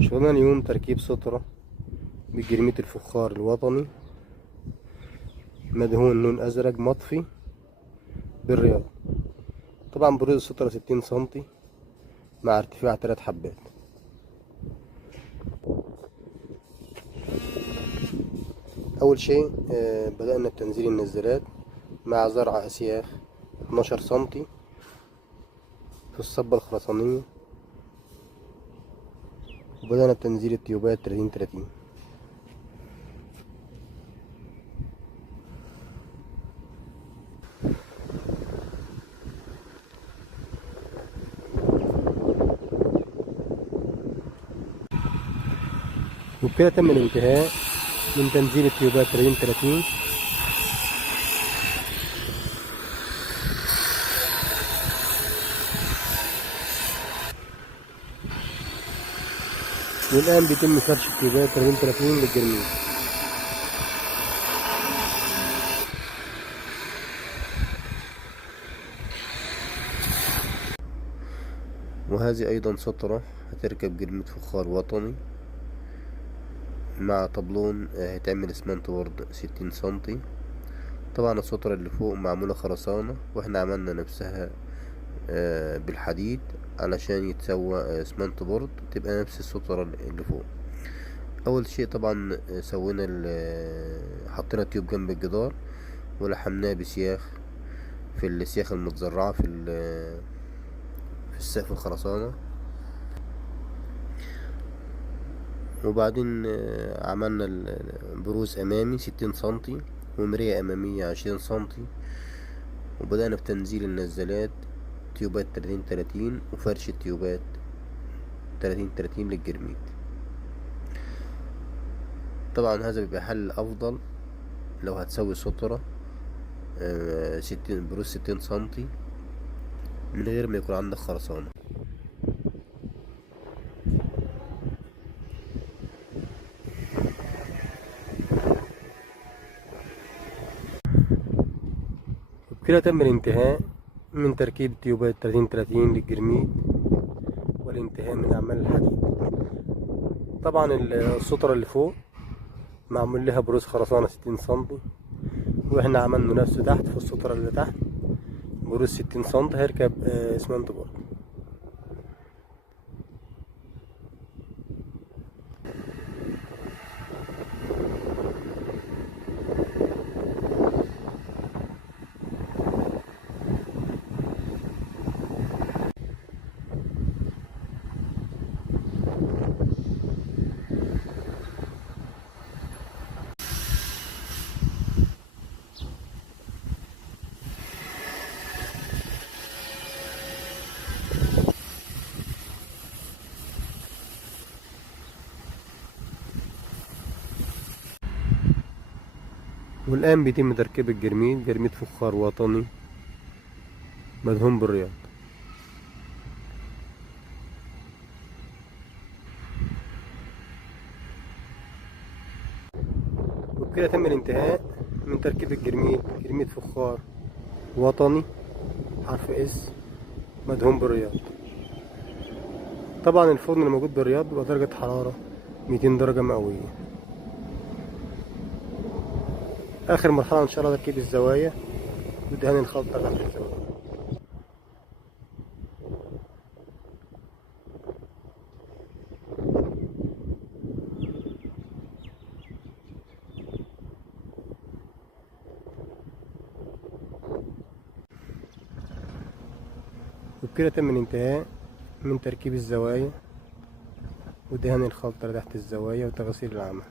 شغلنا اليوم تركيب سترة بجرمية الفخار الوطني مدهون لون أزرق مطفي بالرياض. طبعا بروز السترة 60 سنتي مع ارتفاع 3 حبات. أول شيء بدأنا بتنزيل النزالات مع زرع أسياخ 12 سنتي في الصبة الخرسانية، وبدأنا بتنزيل التيوبات 30-30. وبكده تم الانتهاء من تنزيل التيوبات 30-30. والآن بيتم فرش التيوبات 30-30 للجرميل. وهذه أيضا سترة هتركب جرمية فخار وطني مع طبلون هيتعمل اسمنت بورد 60 سنتي. طبعا السترة اللي فوق معمولة خرسانة، واحنا عملنا نفسها بالحديد علشان يتسوى اسمنت بورد تبقى نفس السترة اللي فوق. اول شيء طبعا سوينا حطينا تيوب جنب الجدار ولحمناه بسياخ في السياخ المتزرعة في السقف الخرسانة. وبعدين عملنا البروز امامي 60 سنتي ومراية امامية 20 سنتي، وبدأنا بتنزيل النزالات تيوبات 30-30 وفرش التيوبات 30-30 للجرميد. طبعا هذا بيبقى حل افضل لو هتسوي سترة 60 بروز 60 سنتي من غير ما يكون عندك خرسانة. وبكده تم الانتهاء من تركيب تيوبات 30-30 للجرميد والانتهاء من أعمال الحديد. طبعا السترة اللي فوق معمول لها بروز خرسانة 60 سنتي، واحنا عملنا نفسه تحت في السترة اللي تحت بروز 60 سنتي هيركب اسمنت بورد. والآن بيتم تركيب الجرميد، جرميد فخار وطني مدهون بالرياض. وبكده تم الانتهاء من تركيب الجرميد، جرميد فخار وطني حرف اس مدهون بالرياض. طبعا الفرن اللي موجود بالرياض بيبقى درجة حرارة 200 درجة مئوية. اخر مرحلة ان شاء الله تركيب الزوايا ودهان الخلطة تحت الزوايا. وبكده تم الانتهاء من تركيب الزوايا ودهان الخلطة تحت الزوايا وتغسيل العمل.